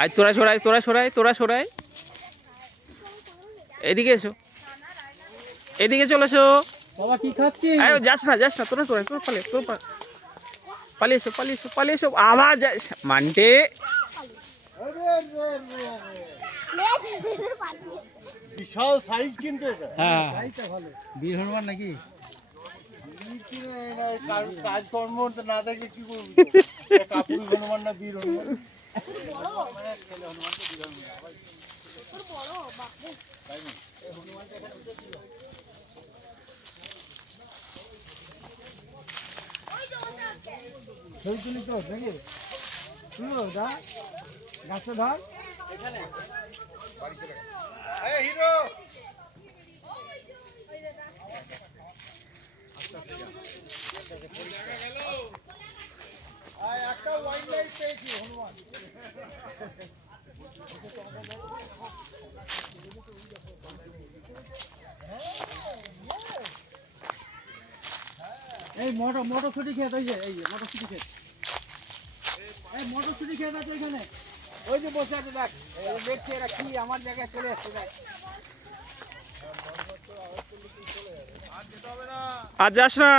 আজ তোরা সরাই এদিকে এসো, এদিকে চলে এসো। বাবা কি খাচ্ছিস? যাস না তোরা পালিয়ে এসো আবার যাস মানটে। বিশাল সাইজ কিন্তু এটা। হ্যাঁ সাইজটা ভালো। বীর হনুমান নাকি? কাজকর্ম না দেখলে কি করবি? কাপুরি হনুমান না বীর হনুমান? ছবি তুলি তো নাকি? তুলো দা গাছে ধর। হিরো একটা ওয়াইল্ড লাইফ পেয়েছি হনুমান। এই মটরশুঁটি খেত, ওই যে এই মটরশুঁটি খেত, এই মটরশুঁটি খেত আছে এখানে, ওই যে বসে আছে দেখ, দেখছি এরা কি আমার জায়গায় চলে আসছে দেখ। আর যাস না।